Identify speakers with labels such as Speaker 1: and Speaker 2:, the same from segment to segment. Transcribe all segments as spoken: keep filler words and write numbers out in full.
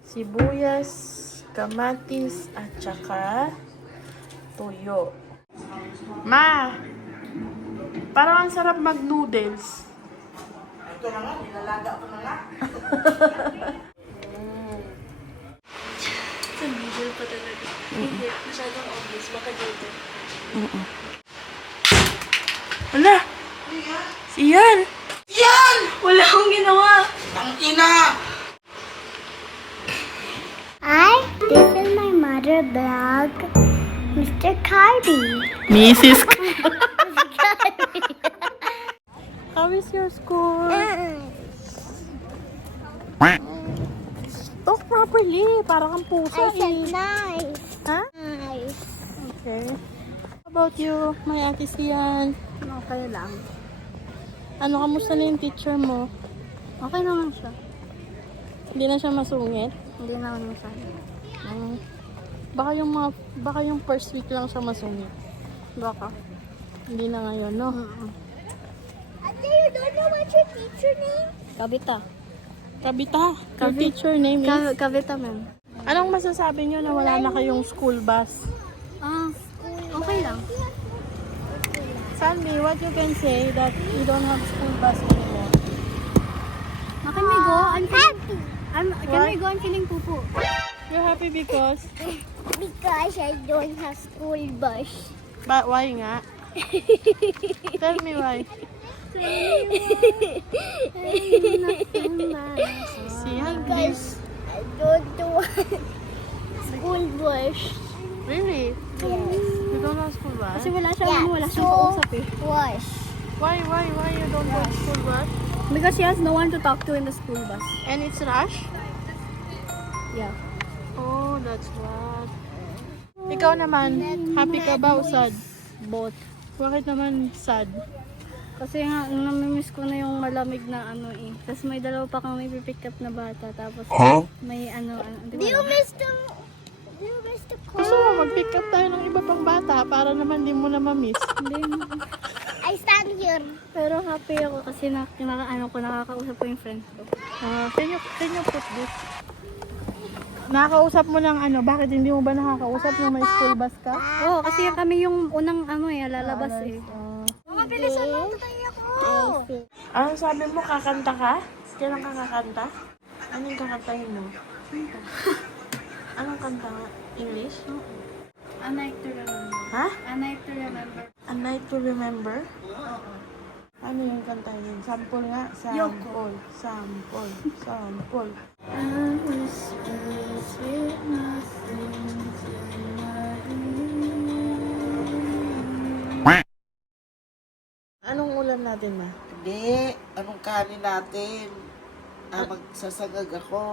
Speaker 1: sibuyas, kamatis, at saka tuyo. Ma! Parang ang sarap mag-noodles.
Speaker 2: Ito na nga, nilalaga ko na nga.
Speaker 3: Sa middle pa talaga. Hindi, masyadong obvious. Baka dito.
Speaker 1: Wala! Si Ian!
Speaker 2: Yan!
Speaker 3: Wala akong ginawa!
Speaker 2: Ang ina!
Speaker 4: Hi, this is my mother blog, Mister Carby.
Speaker 1: Missus How is your school? Talk properly. Parang ang puso
Speaker 4: I said
Speaker 1: eh.
Speaker 4: nice.
Speaker 1: Ha?
Speaker 4: Nice.
Speaker 1: Okay. How about you, my ate Sian?
Speaker 3: Okay lang.
Speaker 1: Ano, kamusta na yung teacher mo?
Speaker 3: Okay naman siya.
Speaker 1: Hindi na siya masungit?
Speaker 3: Hindi naman masyado.
Speaker 1: Hmm. Baka yung mga, baka yung first week lang siya masungit.
Speaker 3: Baka.
Speaker 1: Hindi na ngayon, no?
Speaker 4: Ate, you don't know what's your teacher name?
Speaker 3: Kabita.
Speaker 1: Kabita, your
Speaker 3: Kabi-
Speaker 1: teacher name is?
Speaker 3: Ka- kabita, ma'am.
Speaker 1: Anong masasabi niyo na wala na kayong school bus?
Speaker 3: Ah, okay lang.
Speaker 1: Sandy, what you can say that you don't have school bus anymore?
Speaker 3: Ah, can we go? I'm
Speaker 4: Happy.
Speaker 3: I'm, can we go? I'm feeling pupo.
Speaker 1: You're happy because?
Speaker 4: Because I don't have school bus.
Speaker 1: But why nga? Tell me why. Siya,
Speaker 4: Because I don't want school bus.
Speaker 1: really?
Speaker 4: Yes.
Speaker 1: You don't have school bus?
Speaker 3: Kasi wala siyang,
Speaker 4: Yeah,
Speaker 3: ano, wala siyang
Speaker 4: so-
Speaker 3: kausap eh.
Speaker 4: Bus.
Speaker 1: Why, why, why you don't have school bus?
Speaker 3: Because she has no one to talk to in the school bus.
Speaker 1: And it's rush?
Speaker 3: Yeah.
Speaker 1: Oh, that's what. Ikaw naman, happy ka ba o sad?
Speaker 3: Both.
Speaker 1: Bakit naman sad?
Speaker 3: Kasi nga, namimiss ko na yung malamig na ano eh. Tapos may dalawa pa kami pipick up na bata. Tapos may ano, ano, di
Speaker 4: Do you
Speaker 3: ba?
Speaker 4: miss the... Do you miss the
Speaker 1: Gusto
Speaker 4: car?
Speaker 1: mo mag-pick up tayo ng iba pang bata para naman di mo na ma-miss.
Speaker 3: Hindi.
Speaker 4: I stand here.
Speaker 3: Pero happy ako kasi na, kinaka, ano ko, nakakausap ko yung friends ko.
Speaker 1: Ah, can you, can you put this? Nakakausap mo ng ano, bakit hindi mo ba nakakausap nung may school bus ka?
Speaker 3: Oo, oh, kasi kami yung unang ano eh, lalabas eh.
Speaker 1: Ah,
Speaker 4: Mga bilisan mo tayo ako.
Speaker 1: ano sabi mo, kakanta ka? Kailan ka kakanta? Anong kakantahin mo? Anong kanta nga? English?
Speaker 3: A night to remember.
Speaker 1: Ha?
Speaker 3: A night to remember.
Speaker 1: A Night to Remember? Ano yung kanta yun? Sample nga. Sample. Sample. Sample. Anong ulam natin, ma?
Speaker 2: Hindi. Anong kanin natin? Ah, magsasagag ako.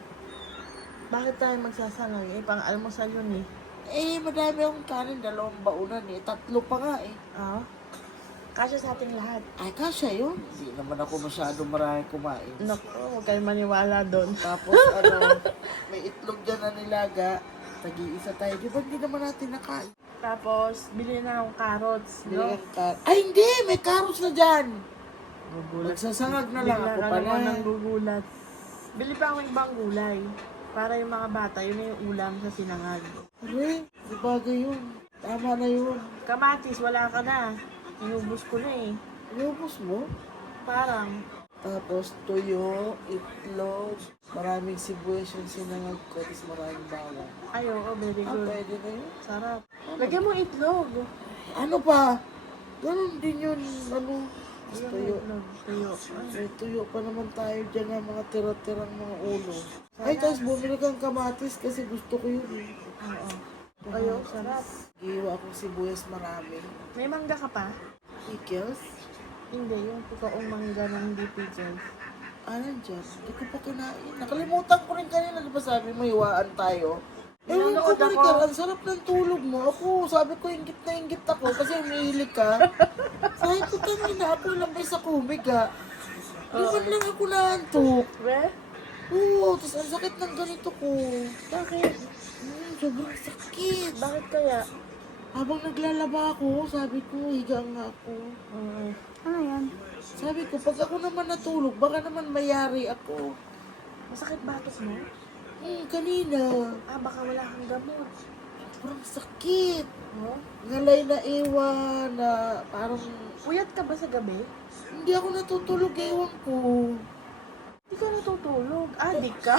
Speaker 1: Bakit tayo magsasangag? Eh, pang almusal yun eh.
Speaker 2: Eh, madami akong kanin. Dalawang baunan eh. Tatlo pa nga eh.
Speaker 1: Ah? Kasya sa ating lahat.
Speaker 2: Ay, kasya yun. Hindi naman ako masyado marami kumain.
Speaker 1: Naku, huwag kayo maniwala doon.
Speaker 2: Tapos ano, may itlog dyan na nilaga. Tagi-isa tayo. Di ba hindi naman natin nakain?
Speaker 1: Tapos, bili na ng carrots. No?
Speaker 2: Bili ng car- Ay, hindi! May carrots na dyan!
Speaker 1: Gugulat.
Speaker 2: Magsasangag na lang
Speaker 1: Bigla
Speaker 2: ako
Speaker 1: ka
Speaker 2: pala.
Speaker 1: naman ng gugulat. Bili pa ako ng ibang gulay. Para yung mga bata, yun na yung ulam sa sinangag.
Speaker 2: Aray, di bagay yun. Tama na yun.
Speaker 1: Kamatis, wala ka na. Inubos ko na eh.
Speaker 2: Inubos mo?
Speaker 1: Parang,
Speaker 2: Tapos tuyo, itlog, maraming sibuyas yung sinangag ko, tapos maraming bawang.
Speaker 1: ay oo, very
Speaker 2: Ah,
Speaker 1: good.
Speaker 2: pwede na yun.
Speaker 1: Sarap. Lagyan mo itlog.
Speaker 2: Ano pa? Ganun din yun, ano,
Speaker 1: Lagyan mo
Speaker 2: tuyo.
Speaker 1: itlog. Tuyo. Ay,
Speaker 2: May tuyo pa naman tayo dyan ng mga tira-tirang mga ulo. Ay, tapos bumili kang kamatis kasi gusto ko yun. eh.
Speaker 1: oo. Ayo, sarap.
Speaker 2: Giwa akong sibuyas marami.
Speaker 1: May mangga ka pa?
Speaker 2: Pickles?
Speaker 1: Hindi, yung totoong mangga ng hindi pickles.
Speaker 2: Ah, nandyan. Hindi ko pa kinain. Nakalimutan ko rin kanina. Di ba sabi mo, hiwaan tayo? Ewan ko,
Speaker 1: Nanonood ako.
Speaker 2: Maricar, ang sarap ng tulog mo. Ako, sabi ko, ingit na ingit ako kasi umihilig ka. Sabi ko, tangin na ako lang sa kumig, ha. Iwan lang ako naantok.
Speaker 1: Be?
Speaker 2: Oo, tapos ang sakit ng ganito ko.
Speaker 1: Bakit?
Speaker 2: Hmm, sobrang sakit.
Speaker 1: Bakit kaya?
Speaker 2: Habang naglalaba ako, sabi ko, higa nga ako.
Speaker 1: Mm.
Speaker 3: Ano yan?
Speaker 2: Sabi ko, pag ako naman natulog, baka naman mayari ako.
Speaker 1: Masakit batok mo?
Speaker 2: Hmm, kanina.
Speaker 1: Ah, baka wala kang gamot.
Speaker 2: Parang sakit.
Speaker 1: No?
Speaker 2: Ngalay na iwan na parang
Speaker 1: Puyat ka ba sa gabi?
Speaker 2: hindi ako natutulog, ewan ko.
Speaker 1: Hindi ka natutulog. Adik ka.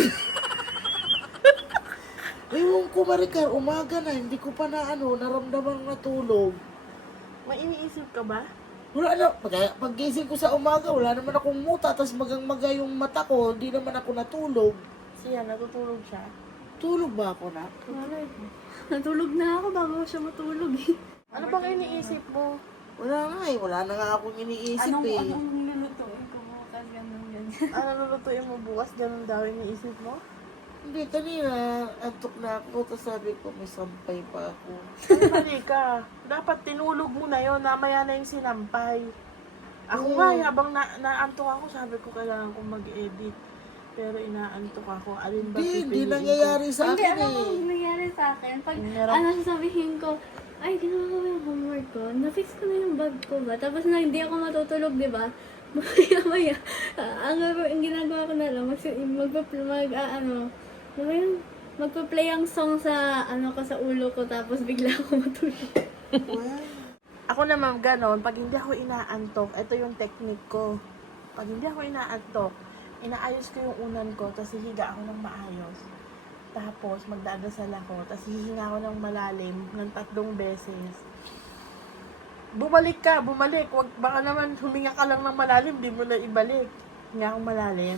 Speaker 2: Ewan ko, Maricar, umaga na, hindi ko pa na ano, naramdamang natulog.
Speaker 1: May iniisip ka ba?
Speaker 2: Wala na, pag, paggising ko sa umaga, wala naman akong muta, tapos magang-maga yung mata ko, hindi naman ako natulog.
Speaker 1: Siya, natutulog siya.
Speaker 2: Tulog ba ako na?
Speaker 3: Natulog na ako bago siya matulog eh.
Speaker 1: Ano bang iniisip mo?
Speaker 2: Wala nga eh, wala na nga akong iniisip
Speaker 3: Anong,
Speaker 2: eh.
Speaker 3: anong nilulutuin ko bukas, ganun ganyan.
Speaker 1: Ano lulutuin mo bukas? Ganun daw iniisip mo?
Speaker 2: Hindi, kanina, antok na ako, tapos sabi ko, may sampay pa ako.
Speaker 1: Ay, mali ka. Dapat tinulog mo na yun. Namaya na yung sinampay. Ako
Speaker 2: Oo.
Speaker 1: nga, eh, habang na naantok ako, sabi ko kailangan kong mag-edit. Pero inaantok ako. Alin ba
Speaker 2: Hindi, hindi
Speaker 1: pipiliin ko?
Speaker 2: nangyayari sa
Speaker 3: Hindi,
Speaker 2: akin
Speaker 3: ano
Speaker 2: eh.
Speaker 3: ang nangyari sa akin? Pag
Speaker 1: Meron-
Speaker 3: ano sasabihin ko, ay, ginawa ko yung homework ko. Na-fix ko na yung bag ko ba? Tapos na hindi ako matutulog, di ba? Maya-maya. Ah, ang, ang ginagawa ko na lang, mag, mag, mag ah, ano, ano ba yun? Magpa-play ang song sa, ano ko, sa ulo ko, tapos bigla ako matulog.
Speaker 1: Ako naman ganon, pag hindi ako inaantok, ito yung technique ko. Pag hindi ako inaantok, inaayos ko yung unan ko, tapos hihiga ako ng maayos. Tapos magdadasal ako, tapos hihinga ako ng malalim ng tatlong beses. Bumalik ka, bumalik. Wag, baka naman huminga ka lang ng malalim, di mo na ibalik. Hinga akong malalim.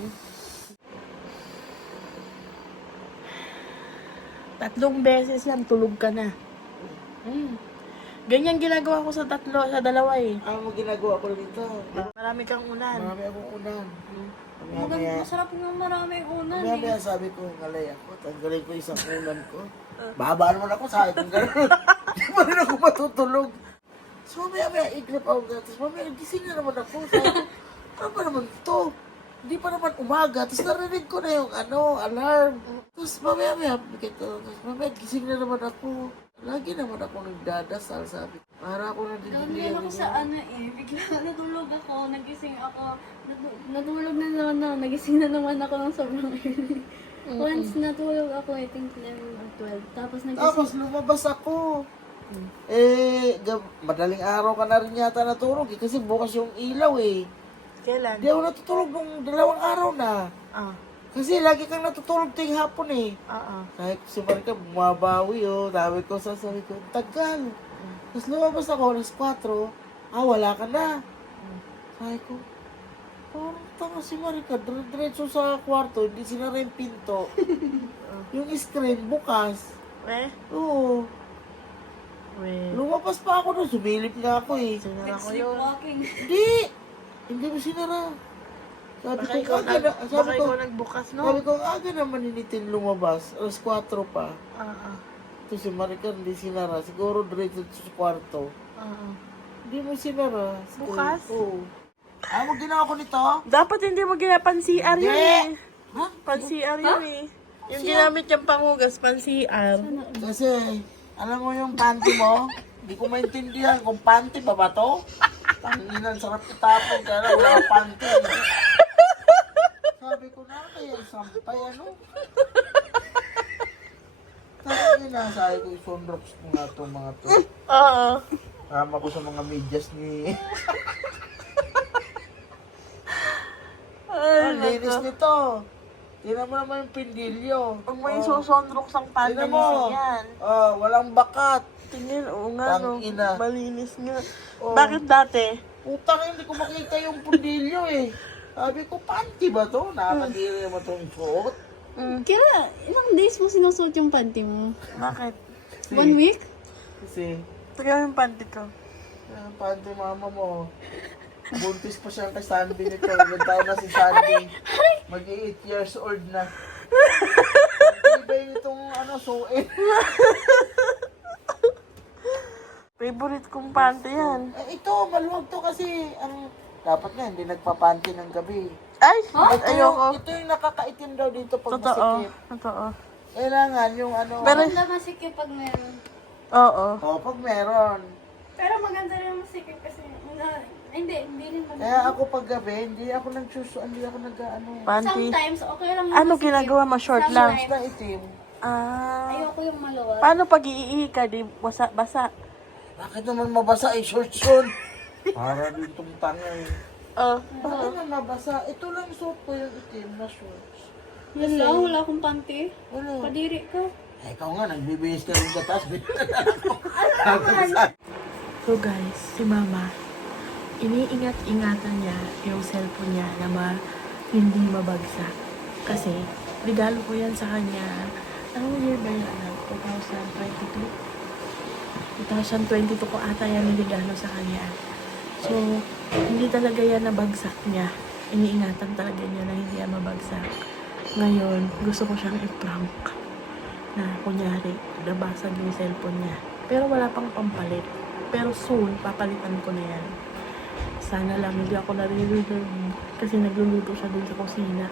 Speaker 1: Tatlong beses yan, tulog ka na. Mm. Ganyan ginagawa ko sa tatlo, sa dalawa eh.
Speaker 2: Ano mo ginagawa ko dito?
Speaker 1: Marami kang unan.
Speaker 2: Marami akong unan.
Speaker 3: Maganda,
Speaker 2: Mamaya,
Speaker 3: masarap nga marami unan
Speaker 2: mamaya
Speaker 3: eh.
Speaker 2: sabi ko, ngalay ako, tanggalin ko isang unan ko. Baba naman ako sa akin, gano'n. Hindi pa rin ako matutulog. So mamaya maya iglap ako, tapos mamaya gising na naman ako. Sabi ko, ano ba naman to? Hindi pa naman umaga, tapos narinig ko na yung ano, alarm. Tapos mamaya maya, bigay ko, tapos mamaya gising na naman ako. Lagi naman ako nagdadasal, sabi ko. Para ako
Speaker 3: Doon
Speaker 2: nandindihan.
Speaker 3: ako sa ano eh, bigla natulog ako, nagising ako, natu- natulog na naman ako, nagising na naman ako ng sobrang early. Once natulog ako, I think eleven or twelve, tapos nagising.
Speaker 2: Tapos lumabas ako. Eh, gab- madaling araw ka na rin yata natulog eh, kasi bukas yung ilaw eh.
Speaker 1: Kailan?
Speaker 2: Hindi ako natutulog nung dalawang araw na.
Speaker 1: Ah,
Speaker 2: Kasi lagi kang natutulog ting hapon eh.
Speaker 1: ah, ah.
Speaker 2: Kahit si Marika bumabawi oh, sabi ko, sasabi ko, tagal. Tapos lumabas ako, alas kwatro, ah, wala ka na. Sabi ko, parang tanga si Marika, dire-diretso sa kwarto, hindi sinara yung pinto. Yung screen, bukas.
Speaker 1: Eh?
Speaker 2: Oo.
Speaker 1: Wait.
Speaker 2: Lumabas pa ako doon, sumilip nga ako eh.
Speaker 1: Sinara ko yun.
Speaker 3: Sleepwalking.
Speaker 2: Hindi! Hindi mo sinara. Sabi
Speaker 1: Baka
Speaker 2: ko,
Speaker 1: ikaw,
Speaker 2: aga
Speaker 1: nag,
Speaker 2: na,
Speaker 1: baka
Speaker 2: sabi ko,
Speaker 1: ikaw nagbukas, no?
Speaker 2: sabi ko, aga naman initin lumabas. Alas kwatro pa.
Speaker 1: Ah, ah.
Speaker 2: Ito si Maricar, hindi sinara. Siguro diretso sa kwarto.
Speaker 1: Ah, ah.
Speaker 2: Hindi mo sinara. Sige.
Speaker 1: Bukas?
Speaker 2: Oo. Ah, mo ginawa ko nito?
Speaker 1: Dapat hindi mo ginapan C R yun eh.
Speaker 2: Ha?
Speaker 1: Pan-C R yun eh. Yung ginamit yung pangugas, pan-C R.
Speaker 2: Kasi, alam mo yung panty mo? Hindi ko maintindihan kung panty ba ba to? Tanginan, sarap itapon. Kaya lang, wala panty. Sabi ko na, kaya sampay, ano? Sabi na, sabi ko, sunrops ko nga itong mga to.
Speaker 1: Oo.
Speaker 2: Tama ko sa mga medyas ni...
Speaker 1: Ay,
Speaker 2: Ang linis nito. Tingnan mo naman yung pindilyo.
Speaker 1: Pag may
Speaker 2: Oh.
Speaker 1: susondrok sang panty
Speaker 2: Tingnan mo.
Speaker 1: yan.
Speaker 2: Oh, walang bakat.
Speaker 1: Tingin, oo nga no.
Speaker 2: Tangina.
Speaker 1: Malinis nga.
Speaker 2: Oh.
Speaker 1: Bakit dati?
Speaker 2: Putang, hindi ko makita yung pundilyo eh. Sabi ko, panty ba to? Nakakadiri mo itong suot.
Speaker 3: Kaya, ilang days mo sinusuot yung panty mo?
Speaker 1: Bakit?
Speaker 2: Kasi,
Speaker 3: One week?
Speaker 2: Kasi,
Speaker 1: Tignan yung panty ko.
Speaker 2: yung panty mama mo. Buntis pa siya kay Sandy nito. Ilang taon na si Sandy. Mag-eight years old na. Iba yung itong ano, suot.
Speaker 1: Favorite kong panty yan.
Speaker 2: Eh, ito, maluwag to kasi ang dapat nga hindi nagpapanty ng gabi.
Speaker 1: Ay!
Speaker 2: Ito,
Speaker 1: Ayoko.
Speaker 2: yung, ito yung nakakaitim daw dito pag
Speaker 1: Totoo.
Speaker 2: masikip.
Speaker 1: Totoo.
Speaker 2: Kailangan yung ano,
Speaker 1: Pero-
Speaker 3: Maganda masikip pag meron.
Speaker 1: Oo.
Speaker 2: oh, pag meron.
Speaker 3: Pero maganda rin masikip kasi na, Hindi, hindi rin ba?
Speaker 2: Kaya ako pag gabi, hindi ako nagsusu, hindi ako nag-ano.
Speaker 1: Panty.
Speaker 3: Sometimes, okay lang yung
Speaker 1: Ano
Speaker 3: masikip.
Speaker 1: ginagawa mo? Short lang?
Speaker 3: Sometimes.
Speaker 2: Basta itim.
Speaker 1: Ah.
Speaker 3: Ayoko yung maluwag.
Speaker 1: Paano pag iihi ka? Di basa, basa.
Speaker 2: Bakit naman mabasa eh, shorts yun? Para din itong tanga eh.
Speaker 1: Oh.
Speaker 2: Bakit naman mabasa? Ito lang suot ko yung itim na shorts.
Speaker 3: Yun lang, wala akong panty.
Speaker 2: Wala.
Speaker 3: Padiri ka.
Speaker 2: Eh, ikaw nga, nagbibihis ka rin sa taas.
Speaker 1: So guys, si mama, iniingat-ingatan niya yung cellphone niya na ma, hindi mabagsak. Kasi, regalo ko yan sa kanya. Anong year ba yun? twenty twenty-two? twenty twenty-two ko ata yan yung regalo sa kanya. So, hindi talaga yan nabagsak niya. Iniingatan talaga niya na hindi yan mabagsak. Ngayon, gusto ko siyang i-prank na kunyari, nabasag yung cellphone niya. Pero wala pang pampalit. Pero soon, papalitan ko na yan. Sana lang hindi ako naririnig kasi nagluluto siya dun sa kusina.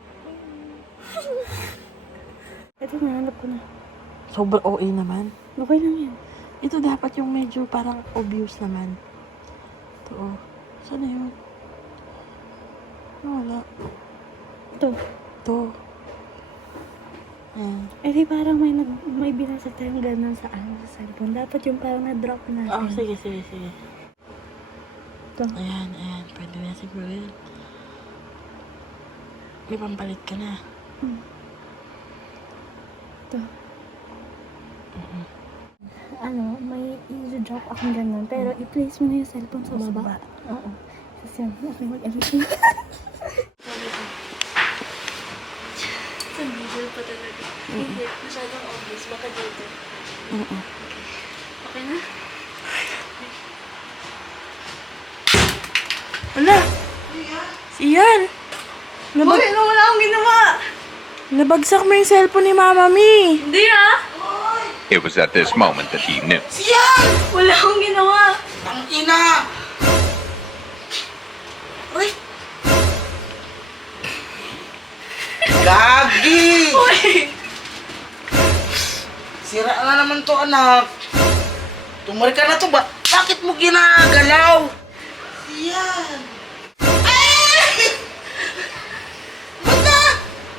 Speaker 3: Ito, nahanap ko na.
Speaker 1: Sobrang O A naman.
Speaker 3: Okay lang yan.
Speaker 1: Ito dapat yung medyo parang obvious naman. Ito, oh. Saan na yun? Wala.
Speaker 3: Ito.
Speaker 1: Ito. Ayan.
Speaker 3: Eh di parang may, nag, may binasa tayong ganun sa ano sa cellphone. Dapat yung parang na-drop natin.
Speaker 1: Oh, sige, sige, sige.
Speaker 3: Ito.
Speaker 1: Ayan, ayan. Pwede na siguro yun. May pampalit ka na.
Speaker 3: Hmm. Ito. Ano, may i-drop akong ganun. Pero i-place mo na yung cellphone sa baba. Oo. Kasi okay, mag-edit na. Sa video pa talaga. Hindi, masyadong obvious. Baka dito.
Speaker 1: Oo.
Speaker 3: Okay na?
Speaker 1: Wala! Iyan! Nabag
Speaker 3: Uy, wala akong ginawa!
Speaker 1: nabagsak mo yung cellphone ni Mama Mi!
Speaker 3: Hindi ah!
Speaker 5: It was at this moment that he knew.
Speaker 2: Siyan!
Speaker 3: Wala akong ginawa!
Speaker 2: Ang ina! Uy! Gagi!
Speaker 3: Uy!
Speaker 2: Sira nga naman to, anak. Tumari ka na to ba? Bakit mo ginagalaw? Yan. Ay! Bata!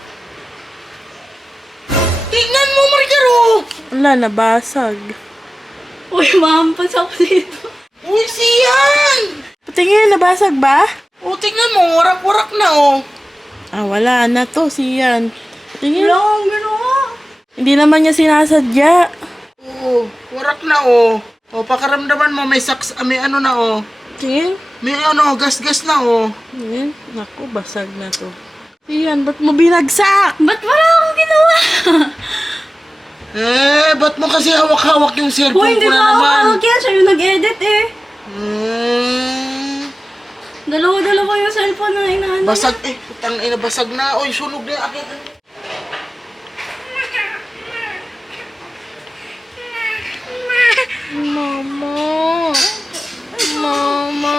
Speaker 2: Tingnan mo, Marigaro!
Speaker 1: Wala, nabasag.
Speaker 3: Uy, mahampas ako dito.
Speaker 2: Uy, siyan!
Speaker 1: Patingin, nabasag ba?
Speaker 2: O, tingnan mo, warak-warak na, oh.
Speaker 1: Ah, wala na to, siyan. Tingin.
Speaker 3: Wala akong ginawa!
Speaker 1: Hindi naman niya sinasadya.
Speaker 2: Oo, warak na, oh. O, pakaramdaman mo, may saks, ah, may ano na, oh.
Speaker 1: Tingin.
Speaker 2: May ano, gas-gas na, oh.
Speaker 1: Tingin. Naku, basag na to. Siyan, ba't mo binagsak?
Speaker 3: Ba't wala akong ginawa?
Speaker 2: Eh, ba't mo kasi hawak-hawak yung
Speaker 3: Uy,
Speaker 2: cellphone
Speaker 3: hindi
Speaker 2: ko
Speaker 3: ko
Speaker 2: na
Speaker 3: ako
Speaker 2: naman?
Speaker 3: hawak yan. Siya yung nag-edit eh.
Speaker 2: Hmm,
Speaker 3: Dalawa-dalawa yung cellphone na inaano.
Speaker 2: basag, eh, putang ina, basag na. Oy, sunog na yung akin.
Speaker 1: Mama. Mama.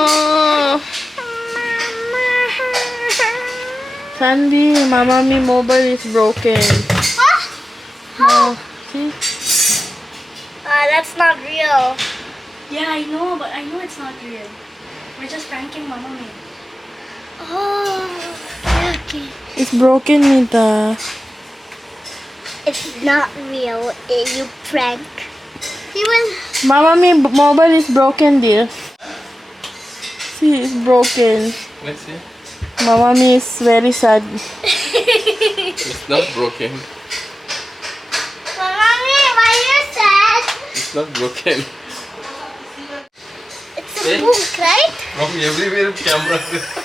Speaker 1: Sandy, Mama Mi mobile is broken. Oh, see?
Speaker 4: Uh, that's not real.
Speaker 3: Yeah, I know, but I know it's not real. We're just pranking Mama Mi.
Speaker 4: Oh, okay.
Speaker 1: It's broken, Nita.
Speaker 4: It's not real. Eh, you prank. He will.
Speaker 1: Mama Mi b- mobile is broken, dear. See, it's broken.
Speaker 6: Let's see.
Speaker 1: Mama Mi is very sad.
Speaker 6: It's not broken.
Speaker 4: Mommy, why you sad?
Speaker 6: It's not broken.
Speaker 4: It's a
Speaker 6: Eh?
Speaker 4: book, right?
Speaker 6: From everywhere camera.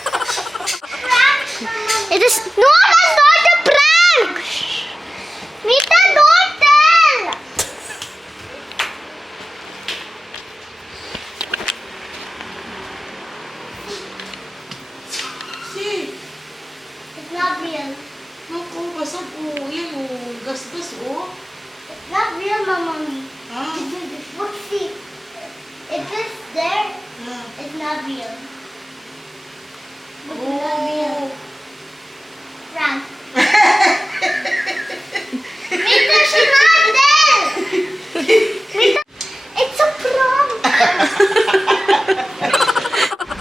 Speaker 4: It is. No, that's not a prank. Mita, don't tell.
Speaker 2: Si,
Speaker 4: It's not real.
Speaker 2: naku, basag, oh. Yan, oh. Gas-gas, oh.
Speaker 4: It's not real, Mommy.
Speaker 2: Ha?
Speaker 4: Look, see. It is there.
Speaker 2: Ha?
Speaker 4: It's not real. It's not real.
Speaker 2: Oh.
Speaker 4: Prank. Mita, she's not there. Mita, it's a prank.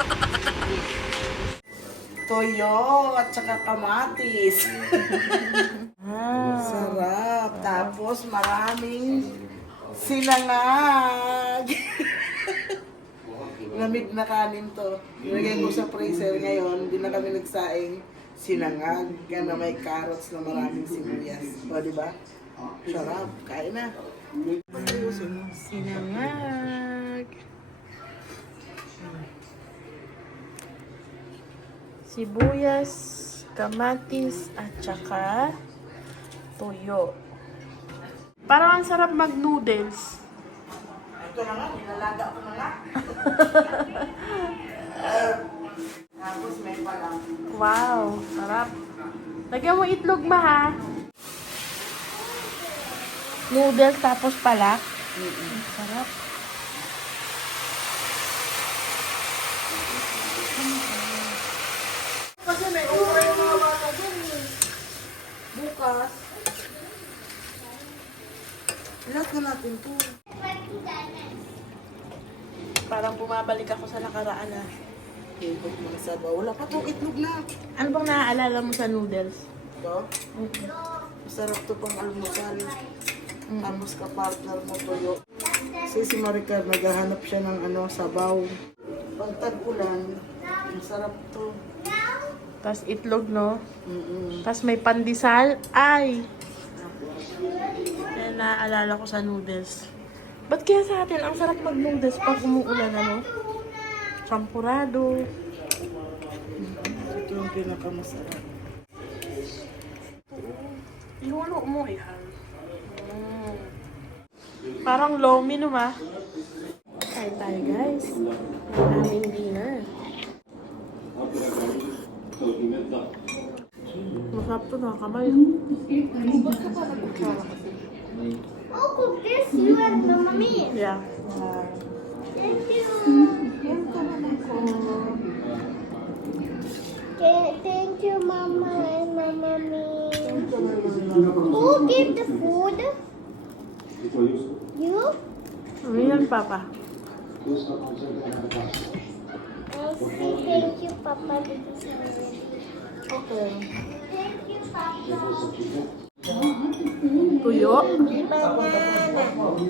Speaker 2: tsaka kamatis.
Speaker 1: Ah.
Speaker 2: Sarap. Tapos maraming sinangag. Lamig na kanin to. Nilagay ko sa freezer ngayon. Hindi na kami nagsaing sinangag. Yan na may carrots na maraming sibuyas. O, di ba? Sarap. Kain na. Ayusin mo.
Speaker 1: Sinangag. Sibuyas, kamatis, at saka tuyo. Parang ang sarap mag-noodles.
Speaker 2: Ito na nga. Nilalaga ko na nga. Tapos may palang.
Speaker 1: Wow, sarap. Lagyan mo itlog, ma, ha? Noodles tapos palak. Sarap. Kasi may okra yung mga bata dun eh. Bukas.
Speaker 2: Lahat na natin to.
Speaker 1: Parang bumabalik ako sa nakaraan, ah.
Speaker 2: Ikot mga sabaw. Wala pa tong itlog na.
Speaker 1: Ano bang naaalala mo sa noodles?
Speaker 2: Ito. Masarap to pang almusal. Tapos kapartner mo tuyo. Kasi si Maricar naghahanap siya ng ano, sabaw. Pag tag-ulan, masarap to.
Speaker 1: Tapos itlog, no?
Speaker 2: Mm-mm.
Speaker 1: Tapos may pandesal. Ay! Kaya naaalala ko sa noodles. Ba't kaya sa atin ang sarap mag-noodles pag umuulan, ano? Champurado.
Speaker 2: Ito yung pinakamasarap.
Speaker 1: Ihulo mo yan. Mm. Parang lomi, no, ma? Kain tayo, guys. Ang aming dinner. Masarap to, nakakamay.
Speaker 4: Oh, cook this, you and the mommy.
Speaker 1: Yeah.
Speaker 4: Thank you. Okay, thank you, Mama and my mommy. Who gave the food? You?
Speaker 1: Ano yan, Papa?
Speaker 4: I'll say thank you, Papa. This is already.
Speaker 1: Okay.
Speaker 4: Thank you, Papa.
Speaker 1: Tuyo.
Speaker 4: Banana.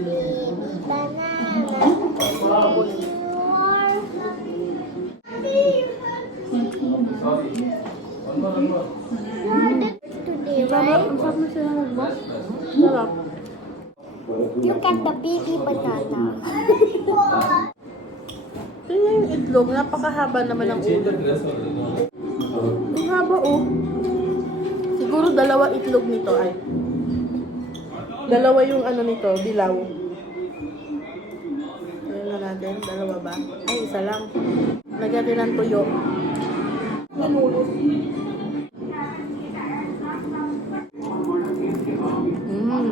Speaker 4: Today, right?
Speaker 1: Ang sarap na sila mag-box. Sarap.
Speaker 4: You get the baby banana.
Speaker 1: Tingnan yung itlog. Napakahaba naman ang ulo. Ang haba, oh. Siguro dalawa itlog nito ay. Dalawa yung ano nito, dilaw. Ayan na natin. Dalawa ba? Ay, isa lang. Lagyan din ng tuyo. Nanulog. Mm.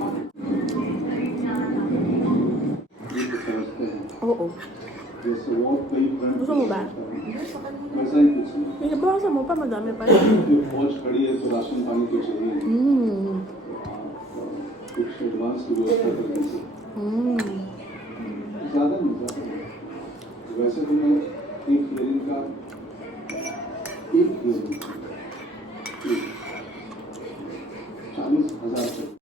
Speaker 1: Oo. Gusto mo ba? Sige, bawasan mo pa. Madami pa rin. Mm.
Speaker 7: कुछ advance की व्यवस्था कर